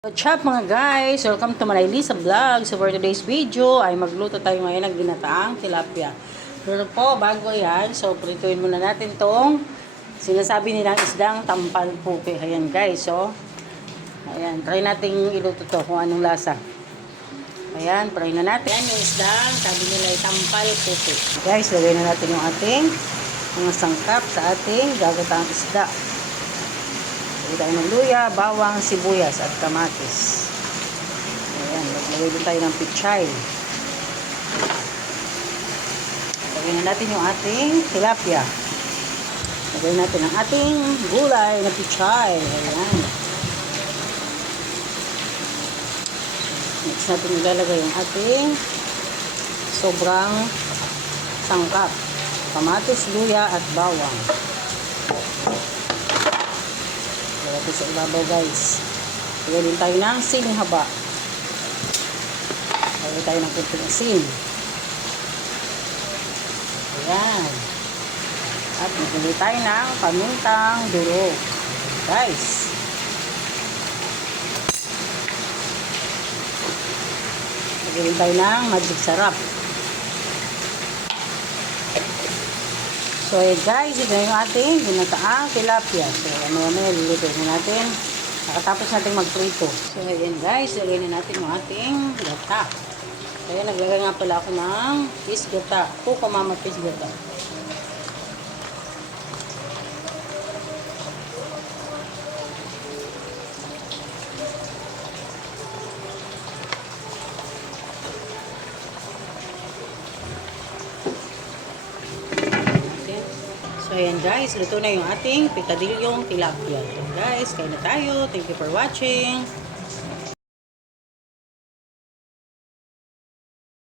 What's up mga guys? Welcome to Manilisa Vlog. So for today's video ay magluto tayo ngayon ng ginataang tilapia. Pero po, bago yan, so prituin muna natin tong sinasabi nilang isdang tampal pupi. Ayan guys, so ayan, try natin iluto to kung anong lasa. Ayan, try na natin. Ayan yung isdang, sabi nila ay tampal pupi. Guys, lagay na natin yung ating mga sangkap sa ating gagataang isda. Lagay tayo ng luya, bawang, sibuyas at kamatis. Ayan, maglagay din tayo ng pichay. Lagay na natin yung ating tilapia. Lagay natin ang ating gulay na pichay. Ayan. Next natin ilalagay yung ating sobrang sangkap. Kamatis, luya at bawang. Lagay sa ibabaw guys. Lagay din tayo ng siling haba. Lagay tayo ng kunting asin. Ayan. At maglagay tayo ng pamintang durog. Guys. Lagay din tayo ng magic sarap. So ayan guys, ito na yung ating ginataang tilapia. So ano luluto na natin. Nakatapos natin magprito. So ayan guys, lagay na natin yung ating gata. So ayan, naglagay nga pala ako ng fish gata. Kuko mama fish gata. So ayan guys, luto na yung ating picadilyong tilapia. So guys, kain na tayo. Thank you for watching.